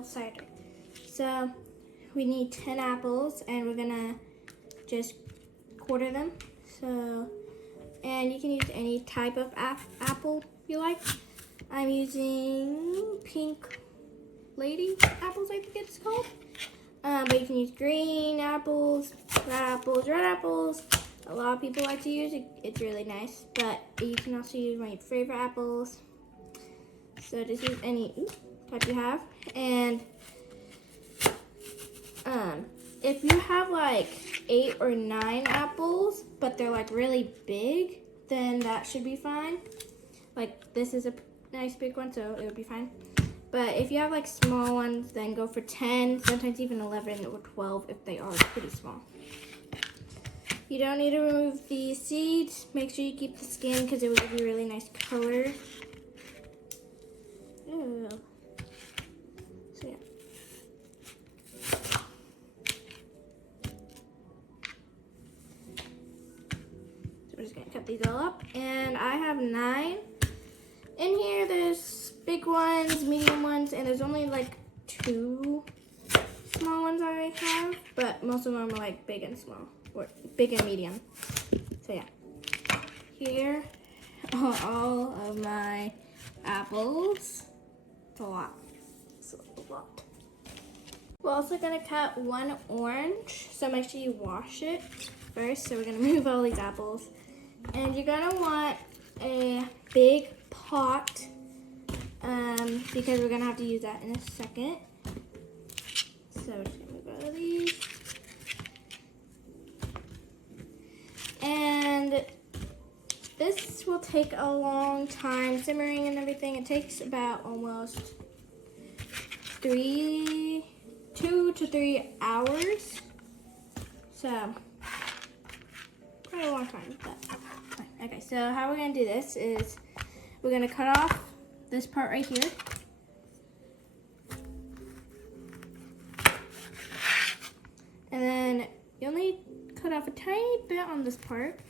apple cider. So we need 10 apples, and we're gonna just quarter them. So, and you can use any type of apple you like. I'm using pink lady apples, I think it's called. But you can use green apples, red apples. A lot of people like to use it. It's really nice. But you can also use my favorite apples. So just use any type you have. And if you have like 8 or 9 apples, but they're like really big, then that should be fine. Like this is a nice big one, so it would be fine. But if you have like small ones, then go for 10, sometimes even 11 or 12 if they are pretty small. You don't need to remove the seeds. Make sure you keep the skin because it will give you a really nice color. Ooh. So yeah. So we're just gonna cut these all up. And I have 9. In here, there's big ones, medium ones, and there's only like 2 small ones I have, but most of them are like big and small, or big and medium. So yeah, here are all of my apples. It's a lot. It's a lot. We're also gonna cut 1 orange, so make sure you wash it first. So we're gonna move all these apples, and you're gonna want a big pot because we're gonna have to use that in a second. So we're just gonna move all of these. And this will take a long time simmering and everything. It takes about almost 2 to 3 hours. So quite a long time, but okay, so how we're gonna do this is we're gonna cut off this part right here. And then you only cut off a tiny bit on this part.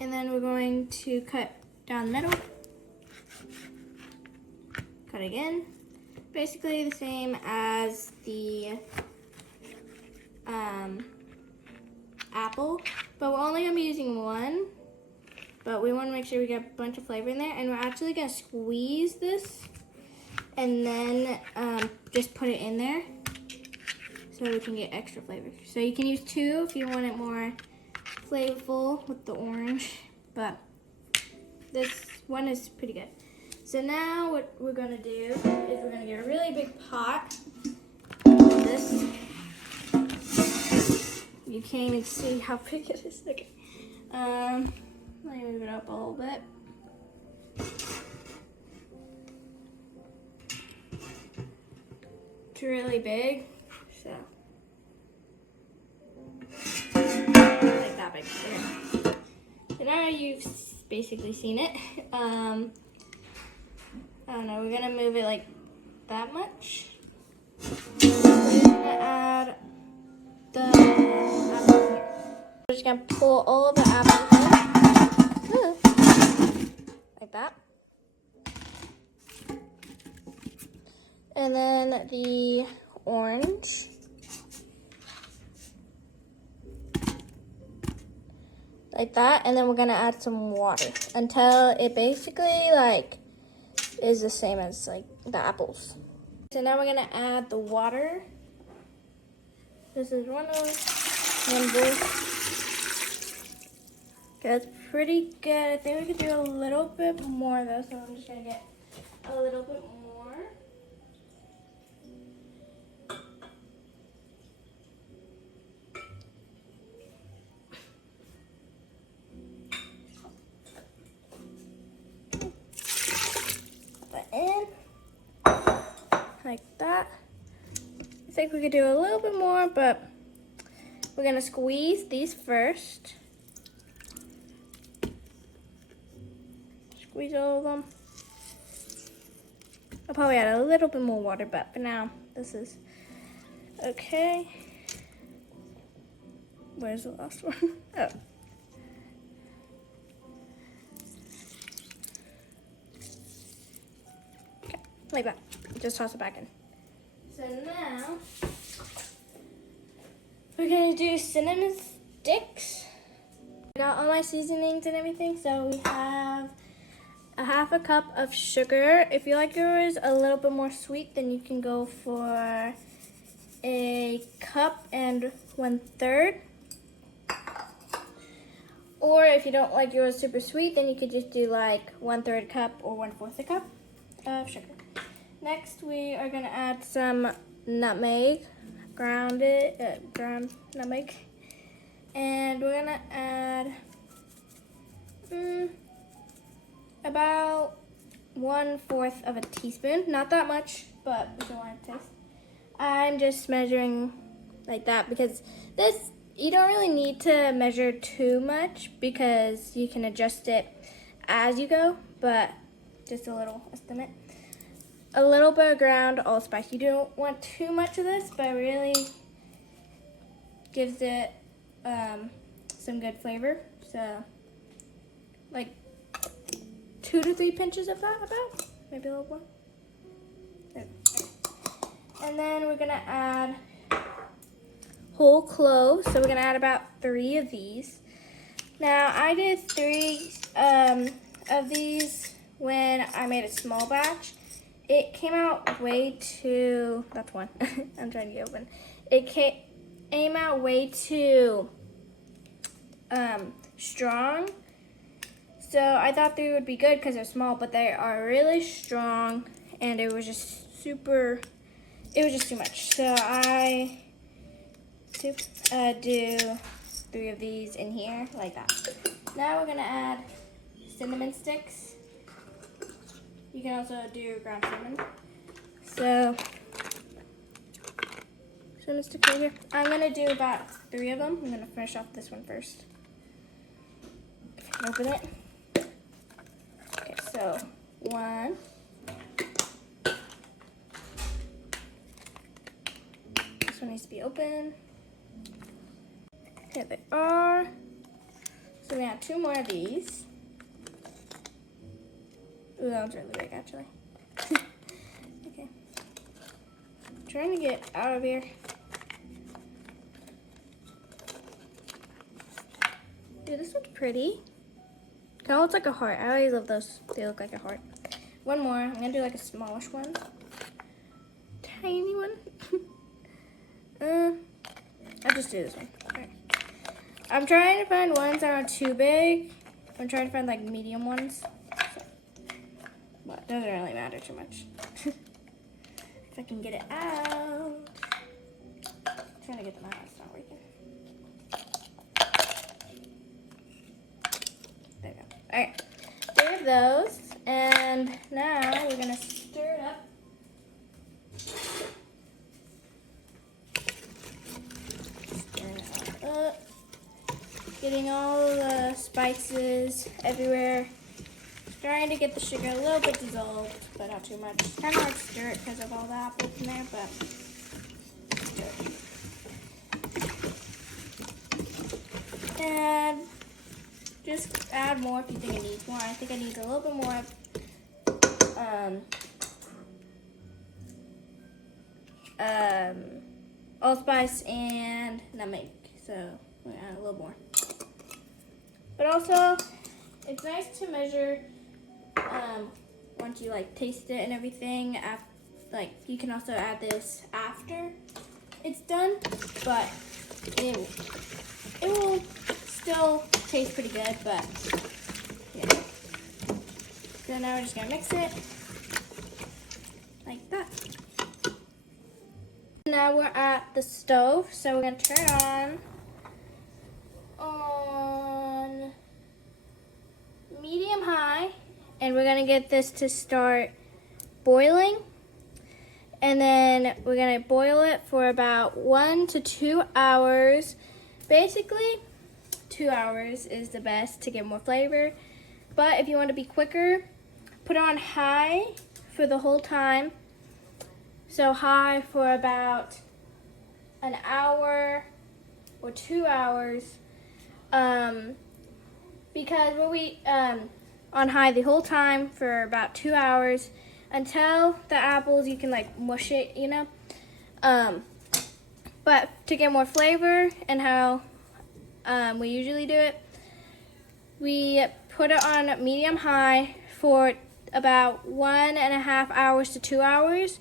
And then we're going to cut down the middle. Cut again. Basically the same as the apple, but we're only gonna be using 1. But we want to make sure we get a bunch of flavor in there, and we're actually gonna squeeze this and then just put it in there so we can get extra flavor. So you can use 2 if you want it more flavorful with the orange, but this one is pretty good. So now what we're gonna do is we're gonna get a really big pot. This, you can't even see how big it is. Okay. Let me move it up a little bit. It's really big, so like that big. Okay. So now you've basically seen it. I don't know, we're gonna move it like that much. We're gonna add the apple here. We're just gonna pull all of the apples in. Like that. And then the orange. Like that. And then we're gonna add some water until it basically like is the same as like the apples. So now we're gonna add the water. This is one bowl. Okay, that's pretty good. I think we could do a little bit more though, so I'm just gonna get a little bit more. Put that in, like that. I think we could do a little bit more, but we're gonna squeeze these first. Squeeze all of them. I'll probably add a little bit more water, but for now, this is okay. Where's the last one? Oh. Okay, like that. just toss it back in. So now we're gonna do cinnamon sticks. I got all my seasonings and everything. So we have a half a cup of sugar. If you like yours a little bit more sweet, then you can go for a cup and 1/3. Or if you don't like yours super sweet, then you could just do like 1/3 cup or 1/4 a cup of sugar. Next, we are gonna add some nutmeg, ground nutmeg, and we're gonna add about 1/4 of a teaspoon. Not that much, but we don't want to taste. I'm just measuring like that because this, you don't really need to measure too much because you can adjust it as you go, but just a little estimate. A little bit of ground allspice. You don't want too much of this, but it really gives it some good flavor. So like 2 to 3 pinches of that, about maybe a little more. And then we're gonna add whole cloves. So we're gonna add about 3 of these. Now I did 3 of these when I made a small batch. It came out way too, that's one, I'm trying to get open. It came out way too strong. So I thought 3 would be good because they're small, but they are really strong and it was just super, it was just too much. So I do 3 of these in here like that. Now we're gonna add cinnamon sticks. You can also do ground cinnamon. So cinnamon sticks right here. I'm gonna do about 3 of them. I'm gonna finish off this one first. Open it. Okay, so 1. This one needs to be open. Here they are. So we have 2 more of these. Ooh, that one's really big actually. Okay. I'm trying to get out of here. Dude, this one's pretty. Kind of looks like a heart. I always love those. They look like a heart. 1 more. I'm gonna do like a smallish one. Tiny one. I'll just do this one. Alright. I'm trying to find ones that aren't too big. I'm trying to find like medium ones. But it doesn't really matter too much. If I can get it out. I'm trying to get them out. It's not working. There we go. Alright. 3 of those. And now we're going to stir it up. Stirring it all up. Getting all the spices everywhere. Trying to get the sugar a little bit dissolved, but not too much. It's kind of hard to stir it because of all the apples in there, but and just add more if you think it needs more. I think it needs a little bit more allspice and nutmeg. So we're gonna add a little more. But also, it's nice to measure once you like taste it and everything. Like you can also add this after it's done, but it will still taste pretty good. But yeah. So now we're just gonna mix it like that. Now we're at the stove, so we're gonna turn it on medium high, and we're gonna get this to start boiling, and then we're gonna boil it for about 1 to 2 hours. Basically 2 hours is the best to get more flavor, but if you want to be quicker, put it on high for the whole time. So high for about an hour or 2 hours, because when we on high the whole time for about 2 hours, until the apples, you can like mush it, you know. But to get more flavor and how we usually do it, we put it on medium high for about 1.5 hours to 2 hours,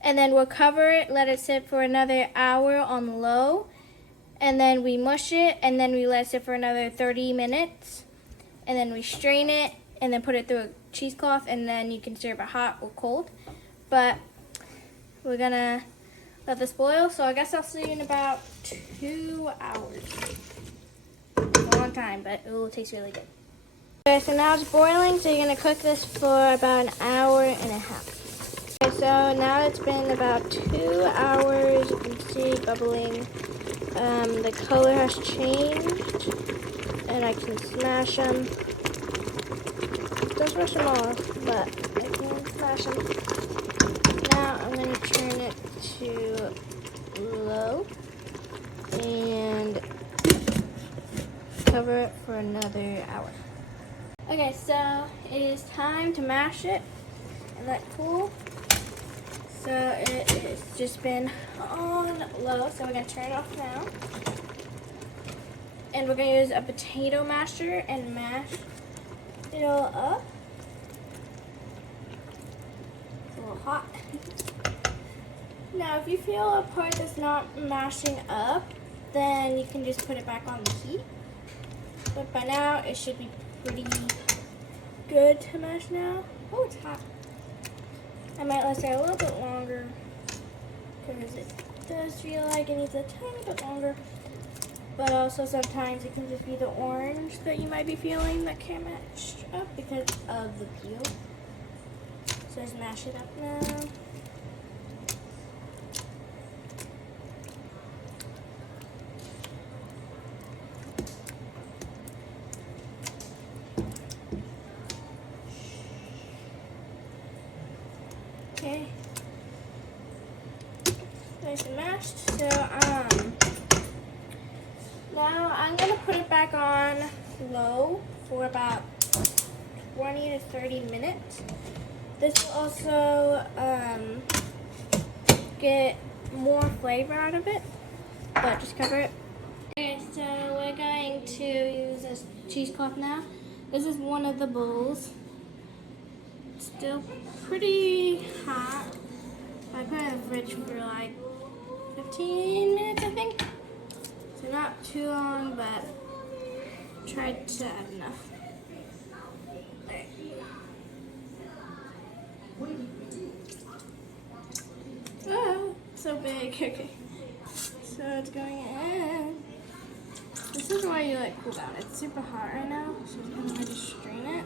and then we'll cover it, let it sit for another hour on low, and then we mush it, and then we let it sit for another 30 minutes, and then we strain it, and then put it through a cheesecloth, and then you can serve it hot or cold. But we're gonna let this boil, so I guess I'll see you in about 2 hours. It's a long time, but it will taste really good. Okay, so now it's boiling, so you're going to cook this for about 1.5 hours. Okay, so now it's been about 2 hours. You can see bubbling. The color has changed, and I can smash them. Don't smash them off, but I can smash them. Now I'm going to turn it to low and cover it for another hour. Okay, so it is time to mash it and let it cool. So it has just been on low, so we're going to turn it off now. And we're going to use a potato masher and mash it all up. It's a little hot. Now, if you feel a part that's not mashing up, then you can just put it back on the heat. But by now, it should be pretty good to mash now. Oh, it's hot. I might let it stay a little bit longer because it does feel like it needs a tiny bit longer. But also sometimes it can just be the orange that you might be feeling that can't match up because of the peel. So just mash it up now. Okay, nice and mashed. So now I'm gonna put it back on low for about 20 to 30 minutes. This will also get more flavor out of it, but just cover it. Okay, so we're going to use this cheesecloth now. This is one of the bowls. Still pretty hot. I put it in the fridge for like 15 minutes, I think. So not too long, but tried to add enough. There. Oh, so big. Okay. So it's going in. This is why you like cool down. It's super hot right now, so I'm gonna just strain it.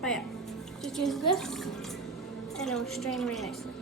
But yeah, just use this and it will strain really nicely.